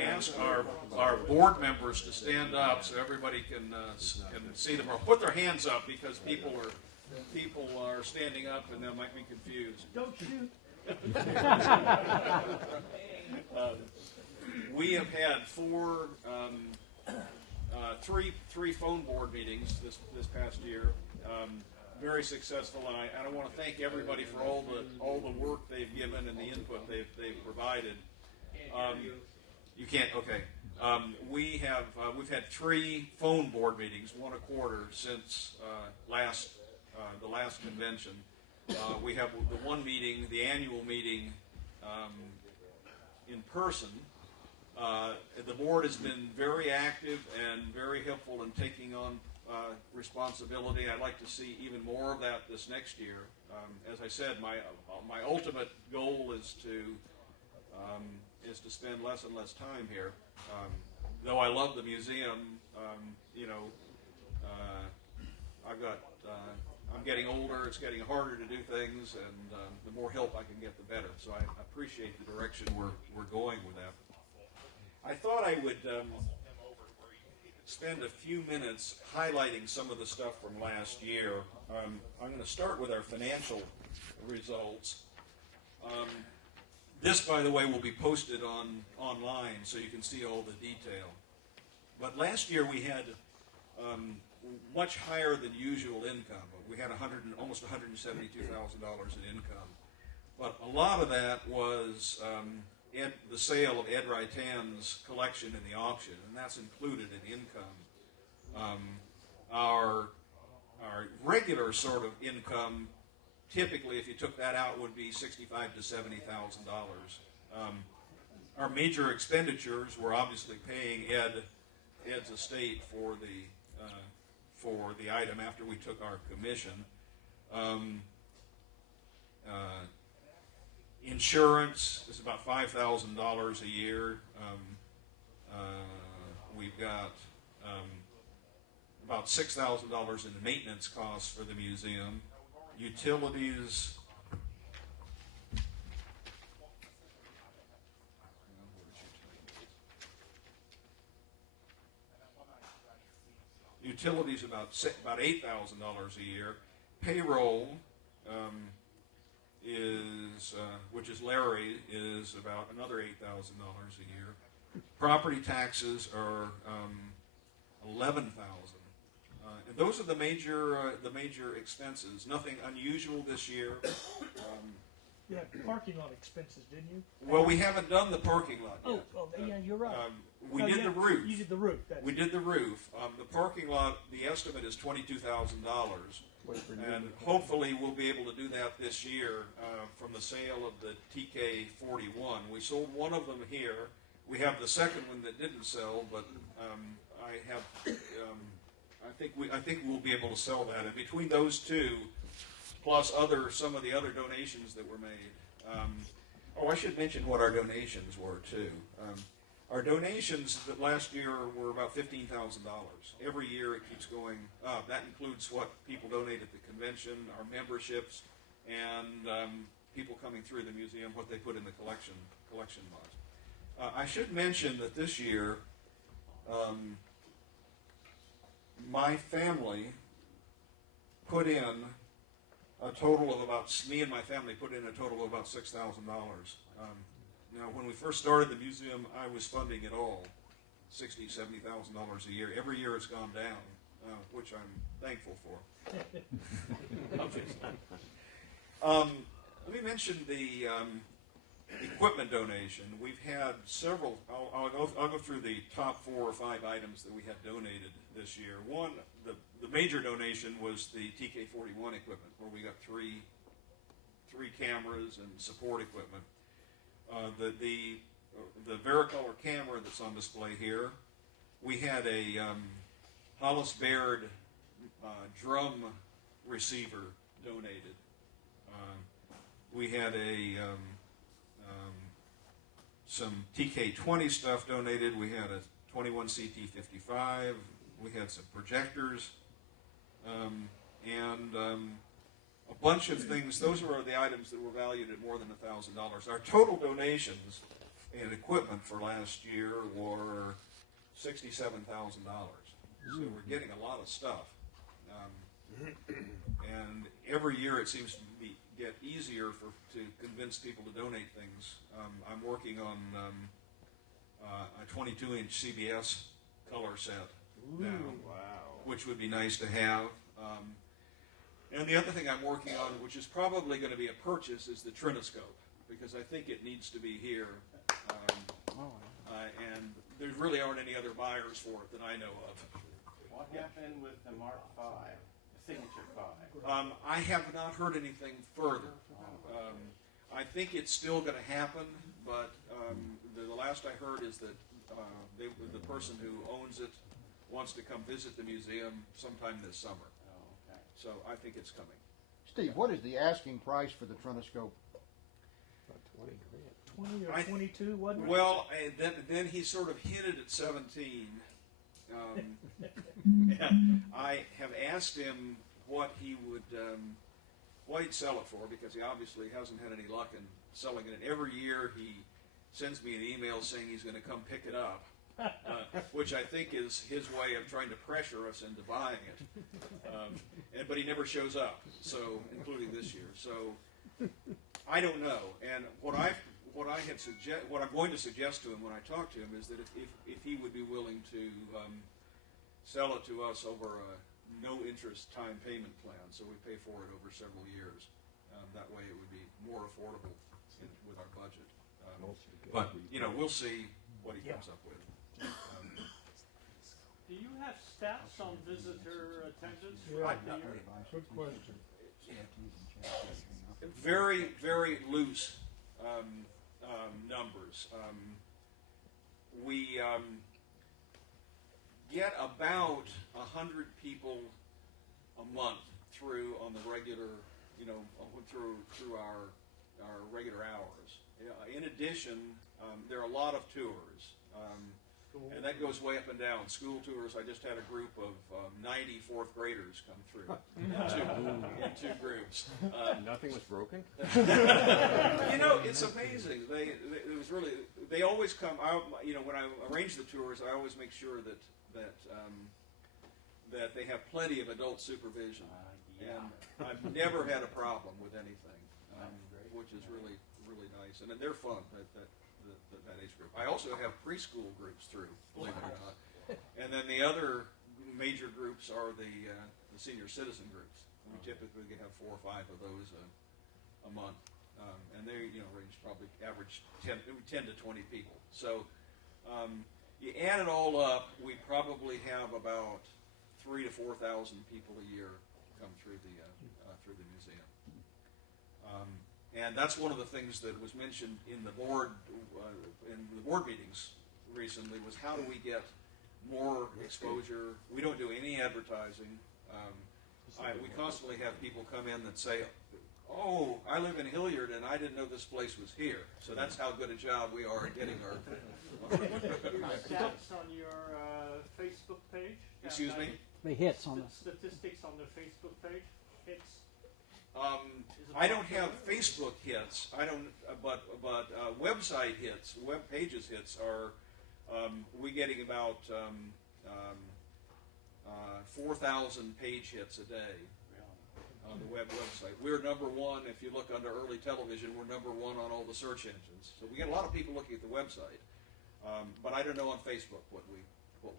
ask our board members to stand up so everybody can see them, or put their hands up, because people are standing up and they might be confused. Don't shoot. We have had three phone board meetings this past year. Very successful, and I want to thank everybody for all the work they've given and the input they've provided. You can't, okay. We've had 3 phone board meetings, 1 a quarter, since the last convention. We have the one meeting, the annual meeting, in person. The board has been very active and very helpful in taking on responsibility. I'd like to see even more of that this next year. As I said, my ultimate goal is to spend less and less time here. Though I love the museum, I'm getting older. It's getting harder to do things, and the more help I can get, the better. So I appreciate the direction we're going with that. I thought I would spend a few minutes highlighting some of the stuff from last year. I'm going to start with our financial results. This, by the way, will be posted online so you can see all the detail. But last year we had much higher than usual income. We had almost $172,000 in income. But a lot of that was the sale of Ed Rytan's collection in the auction, and that's included in income. Our regular sort of income, typically, if you took that out, would be $65,000 to $70,000. Our major expenditures were obviously paying Ed's estate for the item after we took our commission. Insurance is about $5,000 a year. We've got about $6,000 in maintenance costs for the museum. Utilities. Utilities about $8,000 a year. Payroll which is Larry, is about another $8,000 a year. Property taxes are $11,000, and those are the major expenses. Nothing unusual this year. You had parking lot expenses, didn't you? Well, we haven't done the parking lot yet. Oh, yeah, you're right. We did the roof. You did the roof. We did the roof. The parking lot, the estimate is $22,000. And hopefully we'll be able to do that this year from the sale of the TK41. We sold one of them here. We have the second one that didn't sell, but I think we'll be able to sell that. And between those two, plus some of the other donations that were made. I should mention what our donations were too. Our donations that last year were about $15,000. Every year it keeps going up. That includes what people donate at the convention, our memberships, and people coming through the museum, what they put in the collection box. I should mention that this year, my family put in a total of me and my family put in a total of about $6,000. Now, when we first started the museum, I was funding it all, $60,000, $70,000 a year. Every year it's gone down, which I'm thankful for. Let me mention the equipment donation. We've had several. I'll go through the top 4 or 5 items that we had donated this year. One, the major donation was the TK41 equipment, where we got three cameras and support equipment. The Vericolor camera that's on display here. We had a Hollis Baird drum receiver donated. We had some TK20 stuff donated. We had a 21 CT55. We had some projectors, and a bunch of things. Those were the items that were valued at more than $1,000. Our total donations and equipment for last year were $67,000. So we're getting a lot of stuff. And every year it seems to get easier to convince people to donate things. I'm working on a 22-inch CBS color set now, which would be nice to have. And the other thing I'm working on, which is probably going to be a purchase, is the trinoscope, because I think it needs to be here. And there really aren't any other buyers for it that I know of. What happened with the Mark V, the Signature 5? I have not heard anything further. I think it's still going to happen, but the last I heard is that the person who owns it wants to come visit the museum sometime this summer. Oh, okay. So I think it's coming. Steve, what is the asking price for the trinoscope? About 20 grand. 20 or 22, wasn't it? Well, then he sort of hinted at 17. I have asked him what he would, what he'd sell it for, because he obviously hasn't had any luck in selling it. And every year he sends me an email saying he's going to come pick it up, which I think is his way of trying to pressure us into buying it. But he never shows up, so including this year. So I don't know. And what I'm going to suggest to him when I talk to him is that if he would be willing to sell it to us over a no-interest time payment plan, so we pay for it over several years. That way it would be more affordable with our budget. But, we'll see what he comes up with. Do you have stats on visitor attendance Yeah. throughout the year? Good question. Very, very loose numbers. We get about 100 people a month through on the regular, through our regular hours. In addition, there are a lot of tours. And that goes way up and down. School tours, I just had a group of 90 fourth graders come through in two groups. Nothing was broken? It's amazing. They always come. When I arrange the tours, I always make sure that they have plenty of adult supervision. And I've never had a problem with anything, which is really, really nice. And they're fun. That age group. I also have preschool groups through, believe it or not. And then the other major groups are the senior citizen groups. We typically have 4 or 5 of those a month, and they range probably average 10 to 20 people. So you add it all up, we probably have about 3,000 to 4,000 people a year come through the museum. And that's one of the things that was mentioned in the board meetings recently, was how do we get more exposure? We don't do any advertising. We constantly have people come in that say, "Oh, I live in Hilliard and I didn't know this place was here." So that's how good a job we are at getting our Stats on your Facebook page? Excuse me? The hits on the Statistics on the Facebook page? Hits? I don't have Facebook hits. I don't, but website hits, web pages hits are. We getting about 4,000 page hits a day on the website. We're #1 if you look under early television. We're #1 on all the search engines. So we get a lot of people looking at the website, but I don't know on Facebook what we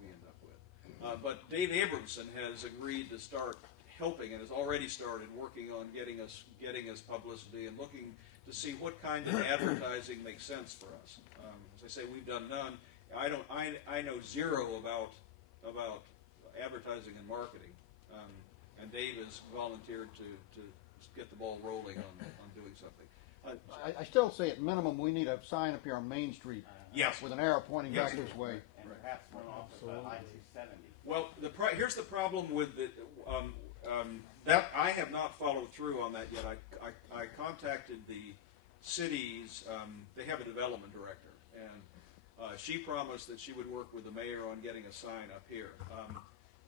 end up with. But Dave Abramson has agreed to start helping and has already started working on getting us publicity and looking to see what kind of advertising makes sense for us. As I say, we've done none. I know zero about advertising and marketing, and Dave has volunteered to get the ball rolling on doing something. I still say at minimum we need a sign up here on Main Street Yes. with an arrow pointing Yes. back this way. And perhaps one off of I-270. Well, here's the problem with it. That I have not followed through on that yet. I contacted the city's. They have a development director, and she promised that she would work with the mayor on getting a sign up here.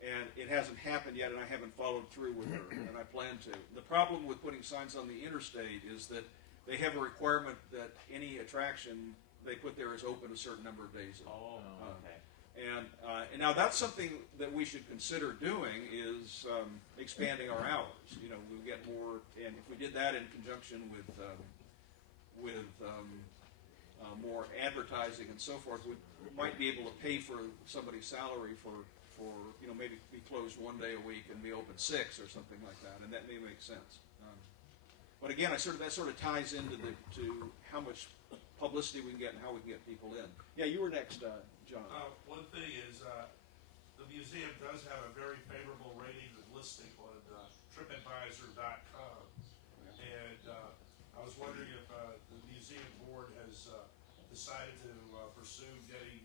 And it hasn't happened yet, and I haven't followed through with her, and I plan to. The problem with putting signs on the interstate is that they have a requirement that any attraction they put there as open a certain number of days. Oh, okay. And now that's something that we should consider doing is expanding our hours. You know, we get more, and if we did that in conjunction with more advertising and so forth, we might be able to pay for somebody's salary for you know, maybe be closed one day a week and be open 6 or something like that, and that may make sense. But again, that sort of ties into to how much publicity we can get and how we can get people in. Yeah, you were next, John. One thing is, the museum does have a very favorable rating and listing on TripAdvisor.com. And I was wondering if the museum board has decided to pursue getting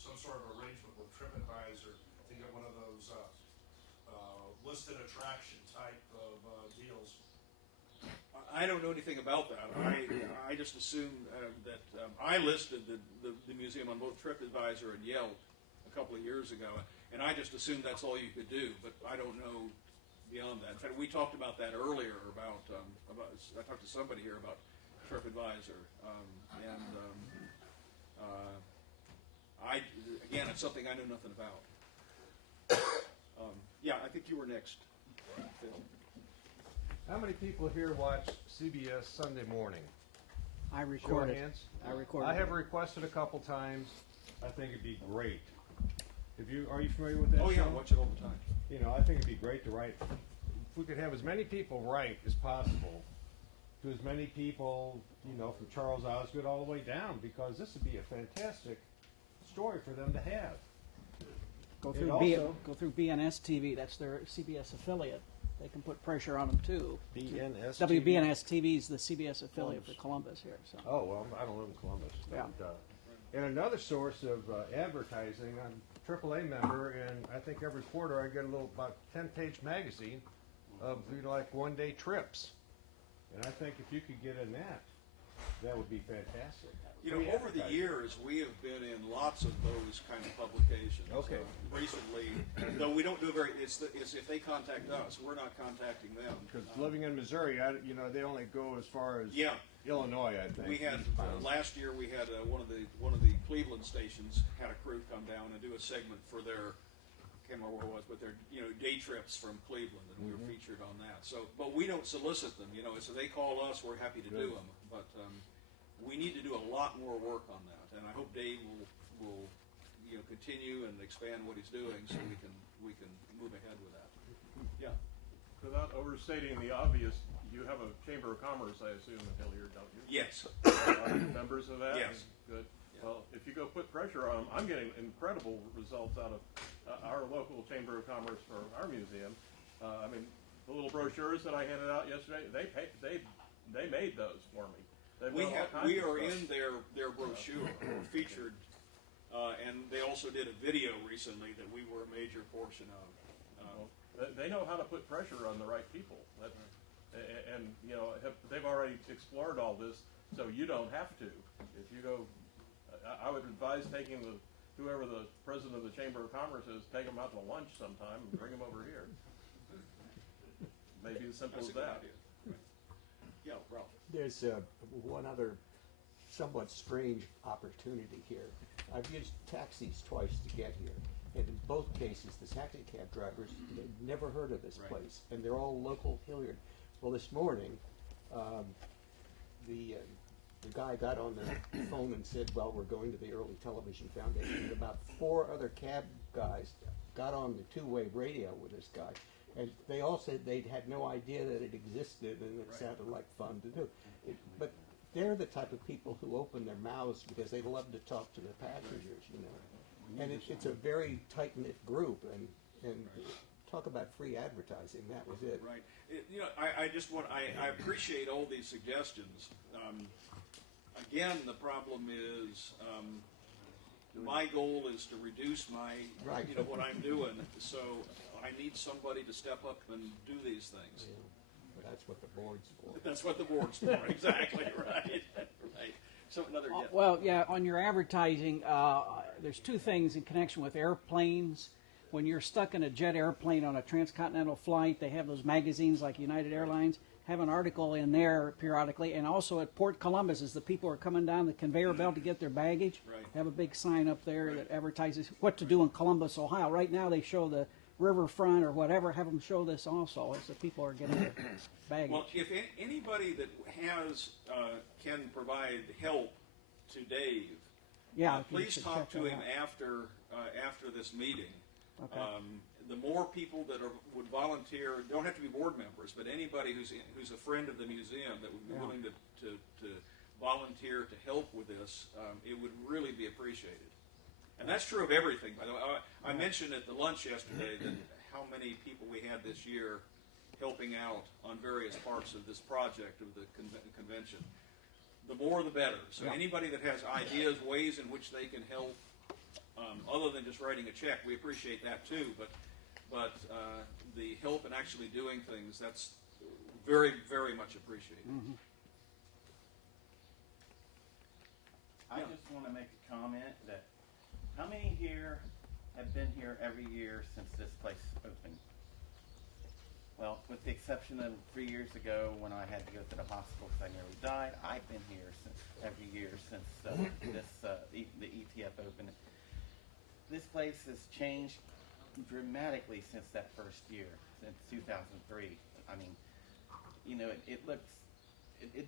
some sort of arrangement with TripAdvisor to get one of those listed attraction type of deals. I don't know anything about that. I just assumed that I listed the museum on both TripAdvisor and Yelp a couple of years ago, and I just assumed that's all you could do. But I don't know beyond that. In fact, we talked about that earlier. About I talked to somebody here about TripAdvisor, again, it's something I know nothing about. Yeah, I think you were next, Phil. How many people here watch CBS Sunday Morning? I Show of recorded. hands. I recorded. I have requested a couple times. I think it'd be great. Are you familiar with that Oh show? yeah, I watch it all the time. You know, I think it'd be great to write. If we could have as many people write as possible to as many people, you know, from Charles Osgood all the way down, because this would be a fantastic story for them to have. Go It through also- go through BNS TV. That's their CBS affiliate. They can put pressure on them too. BNS. WBNS TV is the CBS affiliate for Columbus here. So Oh well, I don't live in Columbus. Yeah. But, and another source of advertising, I'm a AAA member, and I think every quarter I get a little about 10-page magazine of like one-day trips, and I think if you could get in that, that would be fantastic. You know, Free over the advertising. years, we have been in lots of those kind of publications. Okay. Recently, though we don't do it's if they contact us, we're not contacting them. Because living in Missouri, they only go as far as Yeah. Illinois, I think. We had last year. We had one of the Cleveland stations had a crew come down and do a segment for their, I can't remember what it was, but their day trips from Cleveland, and we were featured on that. So, but we don't solicit them. So they call us. We're happy to do them, but we need to do a lot more work on that. And I hope Dave will continue and expand what he's doing so we can move ahead with that. Yeah. Without overstating the obvious, you have a Chamber of Commerce, I assume, in Hilliard, don't you? Yes. Are you members of that? Yes. Good. Yeah. Well, if you go put pressure on them, I'm getting incredible results out of our local Chamber of Commerce for our museum. I mean, the little brochures that I handed out yesterday, they made those for me. We are in their brochure. We're featured, and they also did a video recently that we were a major portion of. They know how to put pressure on the right people. And they've already explored all this, so you don't have to. If you go, I would advise taking whoever the president of the Chamber of Commerce is, take them out to lunch sometime and bring them over here. Maybe as simple That's as a good that. idea. Right. Yeah, Ralph. There's one other somewhat strange opportunity here. I've used taxis twice to get here, and in both cases, the taxi cab drivers had never heard of this Right. place, and they're all local Hilliard. Well, this morning, the guy got on the phone and said, "Well, we're going to the Early Television Foundation." And about 4 other cab guys got on the two-way radio with this guy. And they all said they'd had no idea that it existed, and it sounded like fun to do. But they're the type of people who open their mouths because they love to talk to their passengers, And it's a very tight-knit group, and talk about free advertising. That was it. Right. I appreciate all these suggestions. Again, the problem is my goal is to reduce what I'm doing. So I need somebody to step up and do these things. Yeah, that's what the board's for. That's what the board's for. Exactly right. Right. So another. Yeah. well, yeah. On your advertising, there's 2 things in connection with airplanes. When you're stuck in a jet airplane on a transcontinental flight, they have those magazines like United Airlines. have an article in there periodically, and also at Port Columbus, as the people are coming down the conveyor belt to get their baggage, Right. have a big sign up there that advertises what to do in Columbus, Ohio. Right now, they show the riverfront or whatever. Have them show this also as the people are getting their baggage. Well, if anybody that has can provide help to Dave, yeah, if you please should talk check to that him out. after this meeting. Okay. The more people that would volunteer, don't have to be board members, but anybody who's a friend of the museum that would be willing to volunteer to help with this, it would really be appreciated. And that's true of everything. By the way, I mentioned at the lunch yesterday that how many people we had this year helping out on various parts of this project of the convention. The more, the better. So anybody that has ideas, ways in which they can help, other than just writing a check, we appreciate that too. But the help in actually doing things, that's very, very much appreciated. Mm-hmm. I just want to make a comment that how many here have been here every year since this place opened? Well, with the exception of 3 years ago when I had to go to the hospital because I nearly died, I've been here every year since the ETF opened. This place has changed dramatically since that first year, since 2003. I mean, you know, it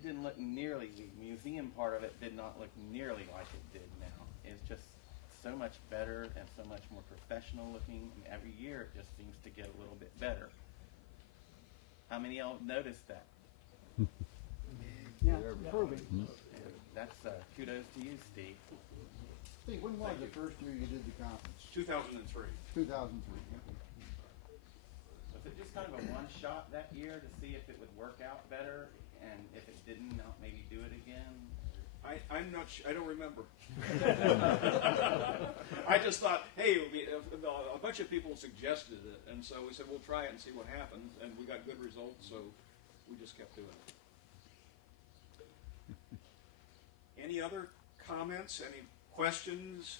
didn't look nearly, the museum part of it did not look nearly like it did now. It's just so much better and so much more professional looking, and every year it just seems to get a little bit better. How many of y'all have noticed that? Yeah, it's improving. That's kudos to you, Steve. Steve, when was the first year you did the conference? 2003. 2003. Was it just kind of a one-shot that year to see if it would work out better, and if it didn't, not maybe do it again? I'm not sure. I don't remember. I just thought, hey, it would be, a bunch of people suggested it, and so we said we'll try it and see what happens, and we got good results, so we just kept doing it. Any other comments? Any questions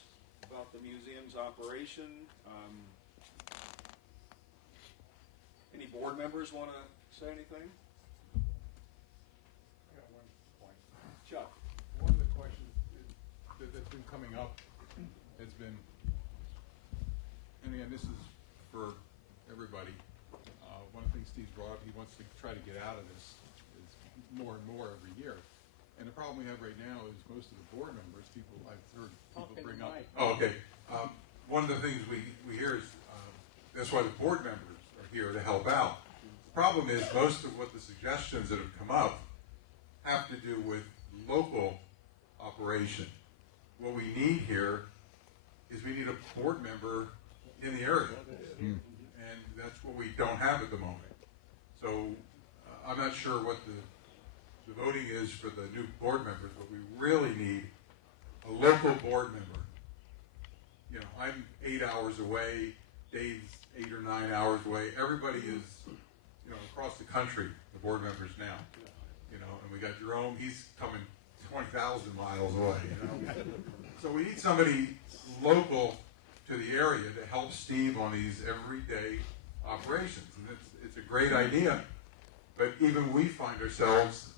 about the museum's operation? Any board members want to say anything? I got one point. Chuck. One of the questions that's been coming up has been, and again, this is for everybody. One of the things Steve's brought up, he wants to try to get out of this is more and more every year. And the problem we have right now is most of the board members, I've heard people bring up. Oh, okay. One of the things we hear is that's why the board members are here to help out. The problem is most of what the suggestions that have come up have to do with local operation. What we need here is we need a board member in the area. And that's what we don't have at the moment. So I'm not sure what the voting is for the new board members, but we really need a local board member. You know, I'm 8 hours away, Dave's 8 or 9 hours away. Everybody is, you know, across the country, the board members now. You know, and we got Jerome, he's coming 20,000 miles away, you know. So we need somebody local to the area to help Steve on these everyday operations. And it's a great idea, but even we find ourselves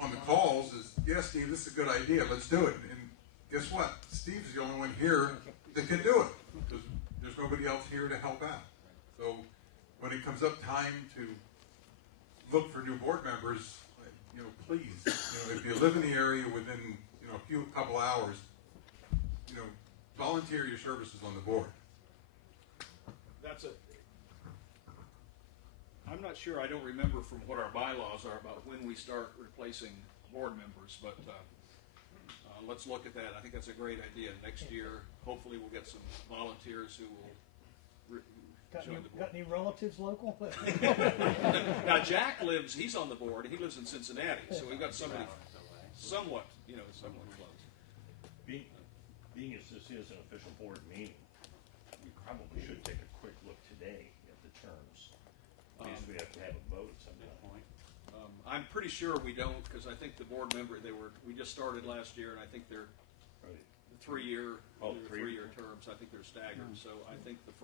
on the calls is, yeah, Steve, this is a good idea, let's do it. And guess what? Steve's the only one here that can do it, because there's nobody else here to help out. So when it comes up time to look for new board members, you know, please, you know, if you live in the area within, you know, a couple hours, you know, volunteer your services on the board. That's it. I'm not sure, I don't remember from what our bylaws are about when we start replacing board members, but let's look at that. I think that's a great idea. Next year, hopefully we'll get some volunteers who will join the board. Got any relatives local? Now, Jack he's on the board, he lives in Cincinnati, so we've got somebody somewhat close. Being as this is an official board meeting, we probably should take a quick look today at the terms. In case we have to have a vote at some point. I'm pretty sure we don't, because I think the board member, we just started last year, and I think they're three-year terms. I think they're staggered. So I think the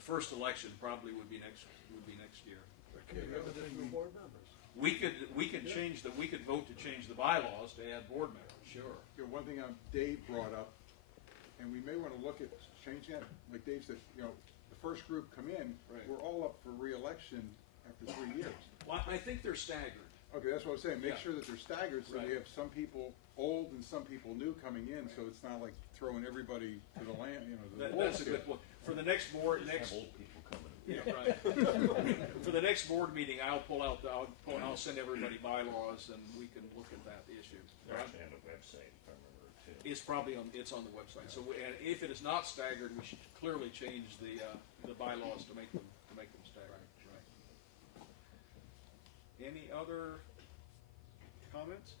first election probably would be next year. We could change we could vote to change the bylaws to add board members, sure. You know, one thing Dave brought up, and we may want to look at changing that, like Dave said, you know, the first group come in, Right. we're all up for re-election after 3 years. Well, I think they're staggered. Okay, that's what I'm saying, make Yeah. sure that they're staggered, so Right. we have some people old and some people new coming in, so it's not like throwing everybody to the land, you know, to the That's wolves a here. good point. For the next board, Just next have old people coming. yeah, right. For the next board meeting, I'll I'll send everybody bylaws and we can look at that issue. They actually have a website, if I remember too. It's probably on the website. So and if it is not staggered, we should clearly change the bylaws to make them staggered. Right. Any other comments?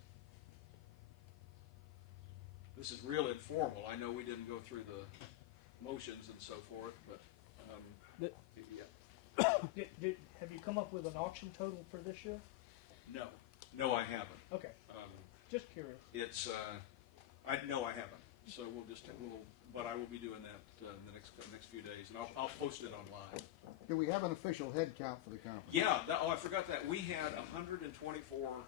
This is real informal. I know we didn't go through the motions and so forth, but The- yeah. Have you come up with an auction total for this year? No, I haven't. Okay, just curious. It's I haven't. So but I will be doing that in the next few days, and I'll post it online. Do we have an official head count for the conference? Yeah. I forgot that we had 124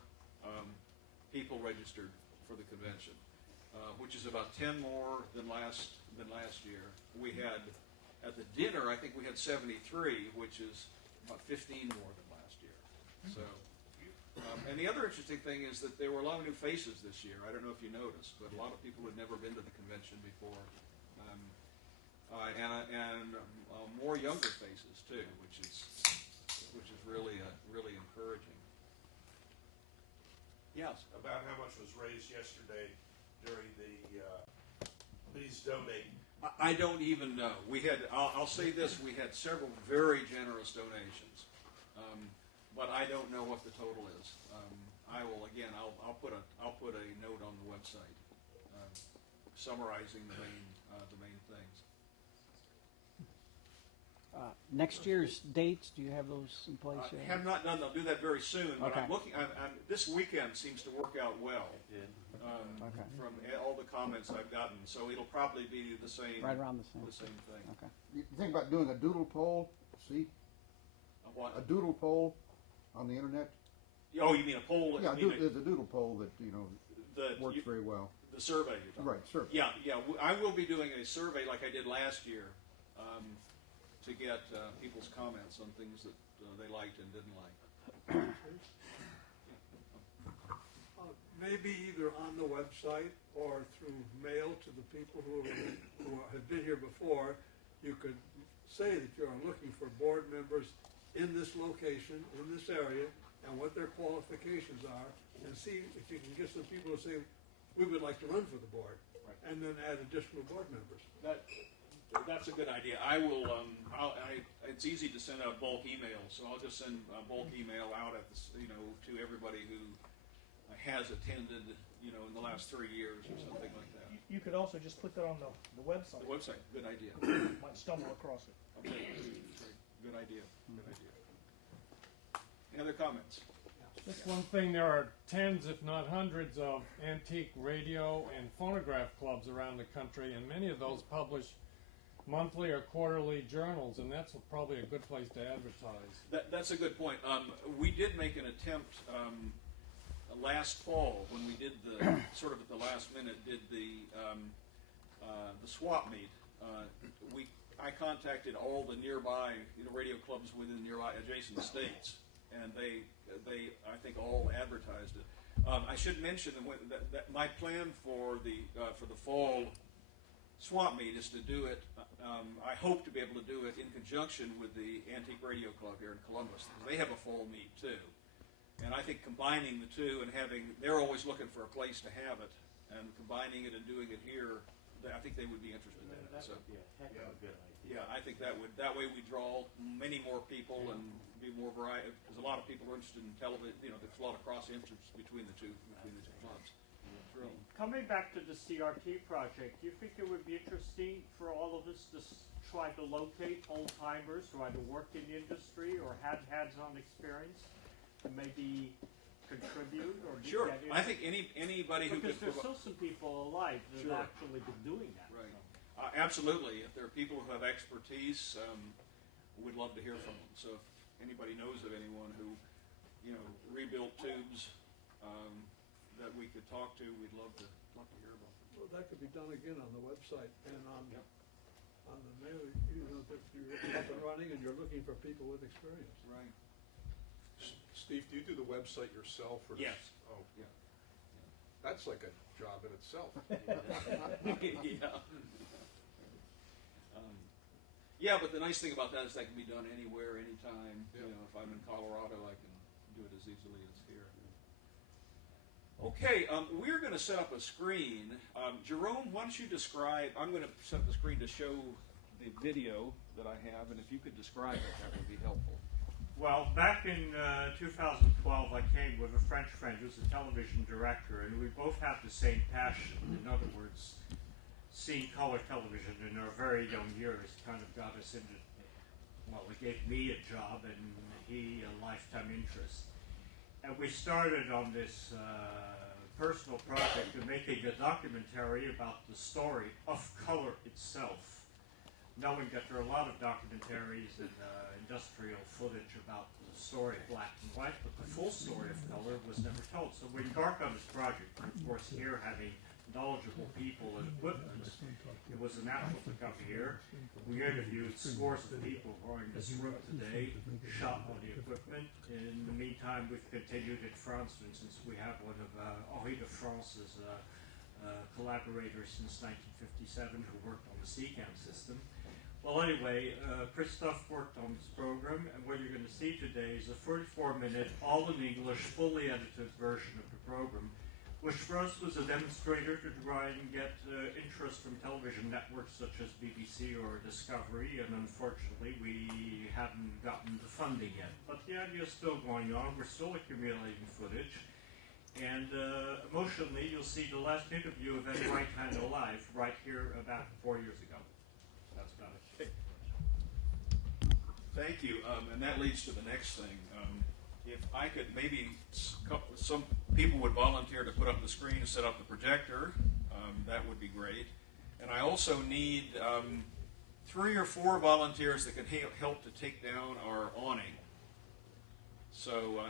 people registered for the convention, which is about 10 more than last year. We had at the dinner, I think we had 73, which is about 15 more than last year. So. And the other interesting thing is that there were a lot of new faces this year. I don't know if you noticed, but a lot of people had never been to the convention before, and more younger faces too, which is really encouraging. Yes. About how much was raised yesterday during the Please Donate. I don't even know. We had. I'll say this: we had several very generous donations. But I don't know what the total is. I will again. I'll put a note on the website summarizing the main things. Next year's dates, do you have those in place yet? Have not done. They'll do that very soon. But Okay. I'm looking. This weekend seems to work out well Okay. from all the comments I've gotten. So it'll probably be the same. Right around the same. The same thing. Okay. You think about doing a doodle poll? See, What? a doodle poll on the internet? Oh, you mean a poll? Yeah, You mean there's a doodle poll that works the very well. survey you're talking Right, sure. Yeah. I will be doing a survey like I did last year to get people's comments on things that they liked and didn't like. Maybe either on the website or through mail to the people who have been here before, you could say that you are looking for board members in this location, in this area, and what their qualifications are, and see if you can get some people to say, we would like to run for the board, and then add additional board members. That's a good idea. I will. It's easy to send out bulk emails, so I'll just send a bulk email out at to everybody who has attended, in the last 3 years or something like that. You could also just put that on the website. The website, good idea. Might stumble across it. Okay, good idea. Good idea. Any other comments? Just one thing, there are tens, if not hundreds, of antique radio and phonograph clubs around the country, and many of those publish monthly or quarterly journals, and that's probably a good place to advertise. That's a good point. We did make an attempt last fall when we did the sort of at the last minute did the swap meet. I contacted all the nearby radio clubs within nearby adjacent states, and they I think all advertised it. I should mention that my plan for the fall swap meet is to do it. I hope to be able to do it in conjunction with the Antique Radio Club here in Columbus. They have a fall meet too, and I think combining the two and they're always looking for a place to have it, and combining it and doing it here, I think they would be interested in it. That So. would be a heck of a good idea. Yeah, I think that way we draw many more people and be more variety, because a lot of people are interested in television. There's a lot of cross interest between the two clubs. Really. Coming back to the CRT project, do you think it would be interesting for all of us to try to locate old-timers who either worked in the industry or had hands-on experience to maybe contribute or Sure, get in? I think anybody who Because could there's still some people alive that Sure. have actually been doing that. Right. so. Absolutely. If there are people who have expertise, we'd love to hear from them. So if anybody knows of anyone who, rebuilt tubes that we could talk to, we'd love to hear about them. Well, that could be done again on the website and on the mail, that you're up and running and you're looking for people with experience. Right. Steve, do you do the website yourself? Or Yes. Oh, Yeah. that's like a job in itself. Yeah. Yeah, but the nice thing about that is that can be done anywhere, anytime. Yeah. If I'm in Colorado, I can do it as easily as here. Okay, we're going to set up a screen. Jerome, why don't you describe? I'm going to set up a screen to show the video that I have, and if you could describe it, that would be helpful. Well, back in 2012, I came with a French friend who's a television director, and we both have the same passion. In other words, seeing color television in our very young years kind of got us into, well, it gave me a job and he a lifetime interest. And we started on this personal project of making a documentary about the story of color itself, knowing that there are a lot of documentaries and industrial footage about the story of black and white, but the full story of color was never told. So we embarked on this project, and of course here having knowledgeable people and equipment, it was a natural to come here. We interviewed scores of people who are in this room today, shot on the equipment. In the meantime, we've continued in France. For instance, we have one of Henri de France's collaborators since 1957 who worked on the CCAM system. Well, anyway, Christophe worked on this program, and what you're going to see today is a 44-minute, all in English, fully edited version of the program, which for us was a demonstrator to try and get interest from television networks such as BBC or Discovery, and unfortunately we haven't gotten the funding yet. But the idea is still going on. We're still accumulating footage. And emotionally, you'll see the last interview of Ed Whitehand alive right here about 4 years ago. That's about it. Thank you, and that leads to the next thing. If I could, maybe some people would volunteer to put up the screen and set up the projector, that would be great. And I also need 3 or 4 volunteers that can help to take down our awning. So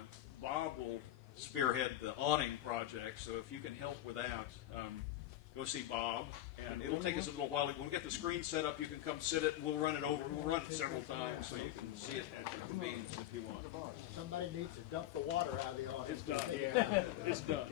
Bob will spearhead the awning project, so if you can help with that, go see Bob, and it'll take us a little while. We'll get the screen set up. You can come sit it, and we'll run it over. We'll run it several times so you can see it at your convenience if you want. Somebody needs to dump the water out of the audience. It's done. Yeah, it's done.